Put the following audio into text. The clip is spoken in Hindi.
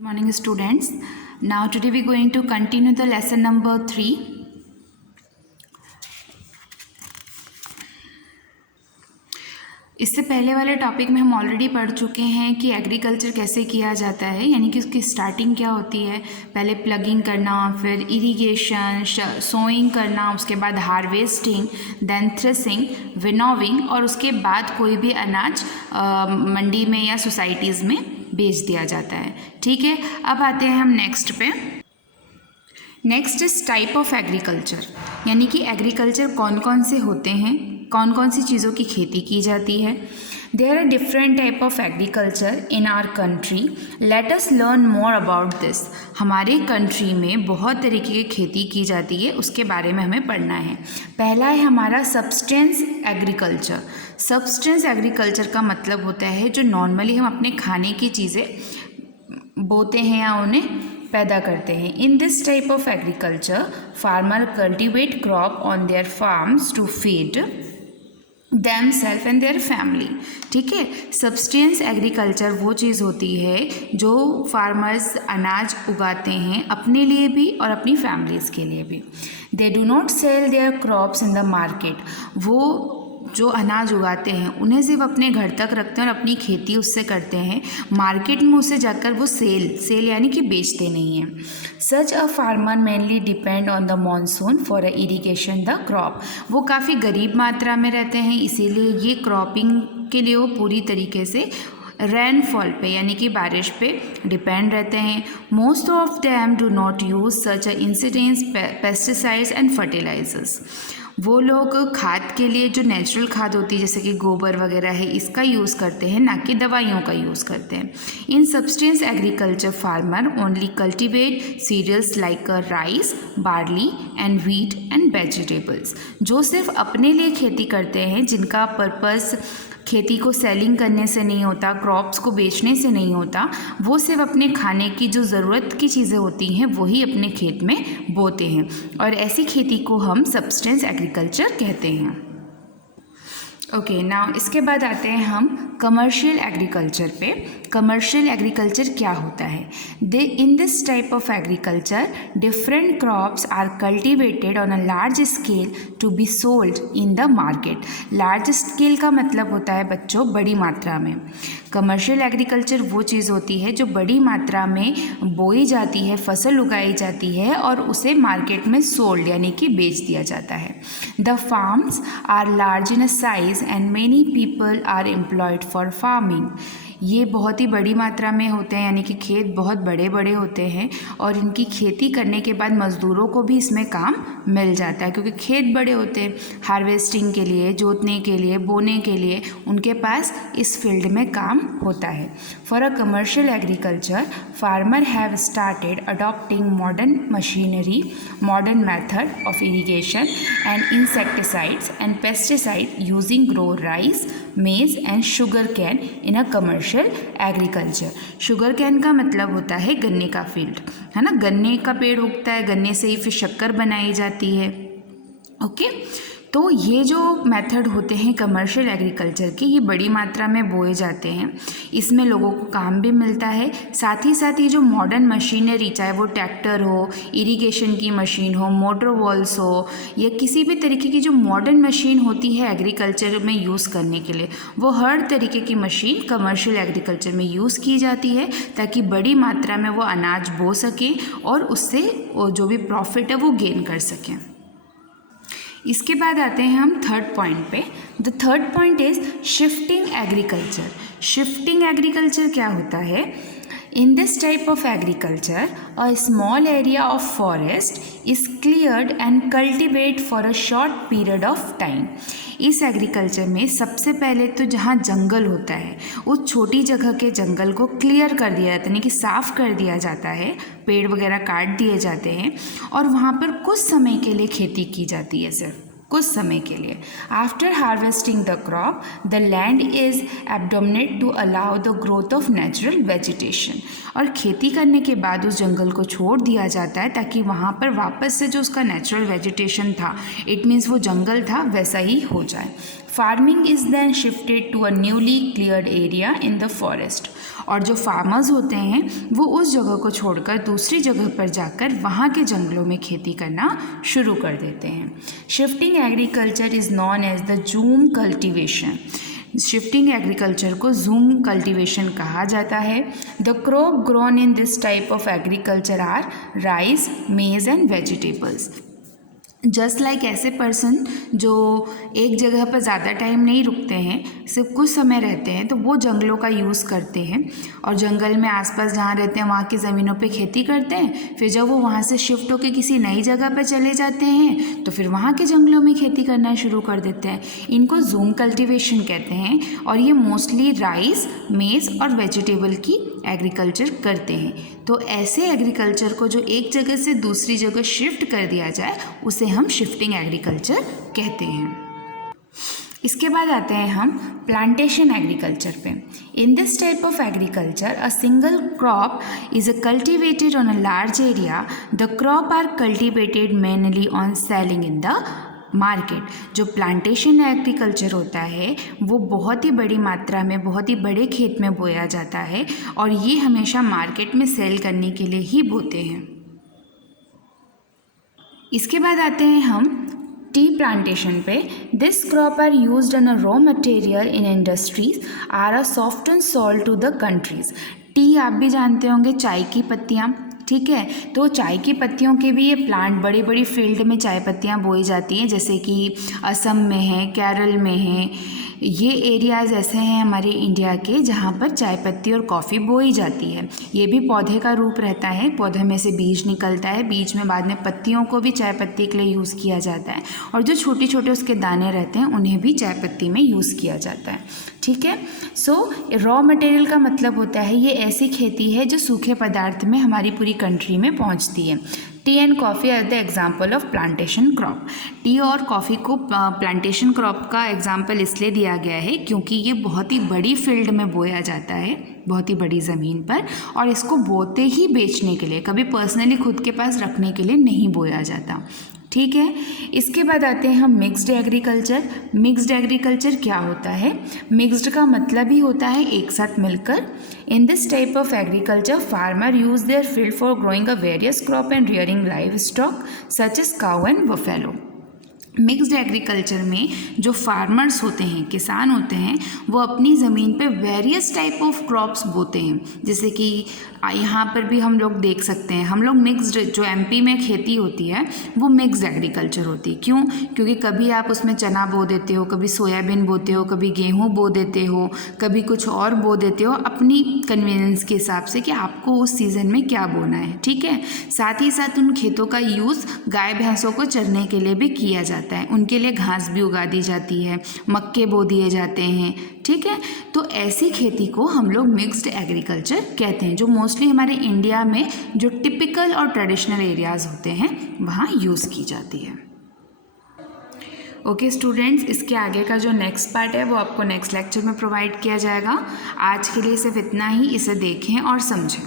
Good morning students. Now today we are going to continue the lesson number 3. इससे पहले वाले टॉपिक में हम ऑलरेडी पढ़ चुके हैं कि एग्रीकल्चर कैसे किया जाता है, यानी कि उसकी स्टार्टिंग क्या होती है। पहले प्लगिंग करना, फिर इरिगेशन, सोइंग करना, उसके बाद हार्वेस्टिंग, देन थ्रेसिंग, विनोविंग और उसके बाद कोई भी अनाज मंडी में या सोसाइटीज़ में बेच दिया जाता है। ठीक है, अब आते हैं हम नेक्स्ट पे। Next is type of agriculture, यानी कि एग्रीकल्चर कौन कौन से होते हैं, कौन कौन सी चीज़ों की खेती की जाती है। There are different type of agriculture in our country. Let us learn more about this. हमारे कंट्री में बहुत तरीके की खेती की जाती है, उसके बारे में हमें पढ़ना है। पहला है हमारा सब्सटेंस एग्रीकल्चर। सब्सटेंस एग्रीकल्चर का मतलब होता है जो नॉर्मली हम अपने खाने की चीज़ें बोते हैं या उन्हें पैदा करते हैं। In this type of agriculture farmer cultivate crop on their farms to feed them self and their family. ठीक है, सब्सटेंस एग्रीकल्चर वो चीज़ होती है जो फार्मर्स अनाज उगाते हैं अपने लिए भी और अपनी फैमिलीज़ के लिए भी। They do not sell their crops in the market. वो जो अनाज उगाते हैं उन्हें सिर्फ अपने घर तक रखते हैं और अपनी खेती उससे करते हैं। मार्केट में उसे जाकर वो सेल यानी कि बेचते नहीं हैं। Such a farmer mainly depend on the monsoon for a irrigation the crop. वो काफ़ी गरीब मात्रा में रहते हैं, इसीलिए ये क्रॉपिंग के लिए वो पूरी तरीके से रेनफॉल पे यानी कि बारिश पे डिपेंड रहते हैं। Most of them do not use such a incidents pesticides and fertilizers. वो लोग खाद के लिए जो नेचुरल खाद होती है जैसे कि गोबर वगैरह है, इसका यूज़ करते हैं, ना कि दवाइयों का यूज़ करते हैं। In subsistence agriculture farmer only cultivate cereals like rice, barley and wheat and vegetables. जो सिर्फ अपने लिए खेती करते हैं, जिनका पर्पस खेती को सेलिंग करने से नहीं होता, क्रॉप्स को बेचने से नहीं होता, वो सिर्फ अपने खाने की जो ज़रूरत की चीज़ें होती हैं वही अपने खेत में बोते हैं, और ऐसी खेती को हम सब्सटेंस एग्रीकल्चर कहते हैं। ओके, नाउ इसके बाद आते हैं हम कमर्शियल एग्रीकल्चर पे। कमर्शियल एग्रीकल्चर क्या होता है? In this type of agriculture different crops are cultivated on a large scale to be sold in the market. Large scale का मतलब होता है बच्चों बड़ी मात्रा में। कमर्शियल एग्रीकल्चर वो चीज़ होती है जो बड़ी मात्रा में बोई जाती है, फसल उगाई जाती है और उसे मार्केट में सोल्ड यानी कि बेच दिया जाता है। The farms are large in a size and many people are employed for farming. ये बहुत ही बड़ी मात्रा में होते हैं, यानी कि खेत बहुत बड़े बड़े होते हैं और इनकी खेती करने के बाद मज़दूरों को भी इसमें काम मिल जाता है, क्योंकि खेत बड़े होते हैं। हार्वेस्टिंग के लिए, जोतने के लिए, बोने के लिए उनके पास इस फील्ड में काम होता है। For a commercial agriculture farmer have started adopting modern machinery, modern method of irrigation and insecticides and pesticide using grow rice, maize and sugar cane in a commercial agriculture. Sugar cane का मतलब होता है गन्ने का फील्ड, है ना। गन्ने का पेड़ उगता है, गन्ने से ही फिर शक्कर बनाई जाती है। ओके, तो ये जो मेथड होते हैं कमर्शियल एग्रीकल्चर के, ये बड़ी मात्रा में बोए जाते हैं। इसमें लोगों को काम भी मिलता है, साथ ही साथ ये जो मॉडर्न मशीनरी, चाहे वो ट्रैक्टर हो, इरिगेशन की मशीन हो, मोटर वॉल्स हो, या किसी भी तरीके की जो मॉडर्न मशीन होती है एग्रीकल्चर में यूज़ करने के लिए, वो हर तरीके की मशीन कमर्शियल एग्रीकल्चर में यूज़ की जाती है ताकि बड़ी मात्रा में वो अनाज बो सकें और उससे जो भी प्रॉफिट है वो गेन कर सकें। इसके बाद आते हैं हम थर्ड पॉइंट पे। The third point is shifting agriculture. Shifting agriculture क्या होता है? In this type of agriculture a small area of forest is cleared and cultivate for a short period of time. इस एग्रीकल्चर में सबसे पहले तो जहाँ जंगल होता है उस छोटी जगह के जंगल को क्लियर कर दिया जाता है, यानी कि साफ़ कर दिया जाता है, पेड़ वगैरह काट दिए जाते हैं और वहाँ पर कुछ समय के लिए खेती की जाती है, सिर्फ कुछ समय के लिए। After harvesting the crop the land is abandoned to allow the growth of natural vegetation. और खेती करने के बाद उस जंगल को छोड़ दिया जाता है ताकि वहाँ पर वापस से जो उसका नेचुरल वेजिटेशन था, इट मीन्स वो जंगल था, वैसा ही हो जाए। Farming is then shifted to a newly cleared area in the forest. और जो फार्मर्स होते हैं वो उस जगह को छोड़कर दूसरी जगह पर जाकर वहाँ के जंगलों में खेती करना शुरू कर देते हैं। Shifting agriculture is known as the jhum cultivation. Shifting agriculture को जूम कल्टीवेशन कहा जाता है। The crop grown in this type of agriculture are rice, maize and vegetables. Just like ऐसे पर्सन जो एक जगह पर ज़्यादा टाइम नहीं रुकते हैं, सिर्फ कुछ समय रहते हैं, तो वो जंगलों का यूज़ करते हैं और जंगल में आसपास जहाँ रहते हैं वहाँ की ज़मीनों पे खेती करते हैं। फिर जब वो वहाँ से शिफ्ट होकर किसी नई जगह पर चले जाते हैं तो फिर वहाँ के जंगलों में खेती करना शुरू कर देते हैं। इनको जूम कल्टीवेशन कहते हैं और ये मोस्टली राइस, मेज और वेजिटेबल की एग्रीकल्चर करते हैं। तो ऐसे एग्रीकल्चर को जो एक जगह से दूसरी जगह शिफ्ट कर दिया जाए उसे हम शिफ्टिंग एग्रीकल्चर कहते हैं। इसके बाद आते हैं हम प्लांटेशन एग्रीकल्चर पे। In this type of agriculture a single crop is cultivated on a large area. The crop are cultivated mainly on selling in the market. जो प्लांटेशन एग्रीकल्चर होता है वो बहुत ही बड़ी मात्रा में बहुत ही बड़े खेत में बोया जाता है और ये हमेशा मार्केट में सेल करने के लिए ही बोते हैं। इसके बाद आते हैं हम टी प्लांटेशन पे। This crop are used an a raw material in industries are a soft and salt to the countries. Tea आप भी जानते होंगे, चाय की पत्तियाँ, ठीक है। तो चाय की पत्तियों के भी ये प्लांट बड़ी बड़ी फील्ड में चाय पत्तियाँ बोई जाती हैं, जैसे कि असम में है, केरल में है। ये एरियाज़ ऐसे हैं हमारे इंडिया के जहाँ पर चाय पत्ती और कॉफ़ी बोई जाती है। ये भी पौधे का रूप रहता है, पौधे में से बीज निकलता है, बीज में बाद में पत्तियों को भी चाय पत्ती के लिए यूज़ किया जाता है और जो छोटे छोटे उसके दाने रहते हैं उन्हें भी चाय पत्ती में यूज़ किया जाता है, ठीक है। सो रॉ मटेरियल का मतलब होता है ये ऐसी खेती है जो सूखे पदार्थ में हमारी पूरी कंट्री में पहुँचती है। Tea and coffee are the example of plantation crop. Tea और कॉफ़ी को प्लांटेशन क्रॉप का एग्जाम्पल इसलिए दिया गया है क्योंकि ये बहुत ही बड़ी फील्ड में बोया जाता है, बहुत ही बड़ी ज़मीन पर, और इसको बोते ही बेचने के लिए, कभी पर्सनली खुद के पास रखने के लिए नहीं बोया जाता, ठीक है। इसके बाद आते हैं हम मिक्स्ड एग्रीकल्चर। मिक्स्ड एग्रीकल्चर क्या होता है? मिक्स्ड का मतलब ही होता है एक साथ मिलकर। In this type of agriculture farmer use their field for growing a various crop and rearing livestock such as cow and buffalo. Mixed agriculture में जो फार्मर्स होते हैं, किसान होते हैं, वो अपनी ज़मीन पे वेरियस टाइप ऑफ क्रॉप्स बोते हैं। जैसे कि यहाँ पर भी हम लोग देख सकते हैं, हम लोग मिक्स्ड, जो एमपी में खेती होती है वो मिक्स्ड एग्रीकल्चर होती है। क्यों? क्योंकि कभी आप उसमें चना बो देते हो, कभी सोयाबीन बोते हो, कभी गेहूँ बो देते हो, कभी कुछ और बो देते हो अपनी कन्वीनियंस के हिसाब से कि आपको उस सीज़न में क्या बोना है, ठीक है। साथ ही साथ उन खेतों का यूज़ गाय भैंसों को चरने के लिए भी किया जाता है, उनके लिए घास भी उगा दी जाती है, मक्के बो दिए जाते हैं, ठीक है। तो ऐसी खेती को हम लोग मिक्स्ड एग्रीकल्चर कहते हैं, जो मोस्टली हमारे इंडिया में जो टिपिकल और ट्रेडिशनल एरियाज़ होते हैं वहाँ यूज़ की जाती है। ओके स्टूडेंट्स, इसके आगे का जो नेक्स्ट पार्ट है वो आपको नेक्स्ट लेक्चर में प्रोवाइड किया जाएगा। आज के लिए सिर्फ इतना ही, इसे देखें और समझें।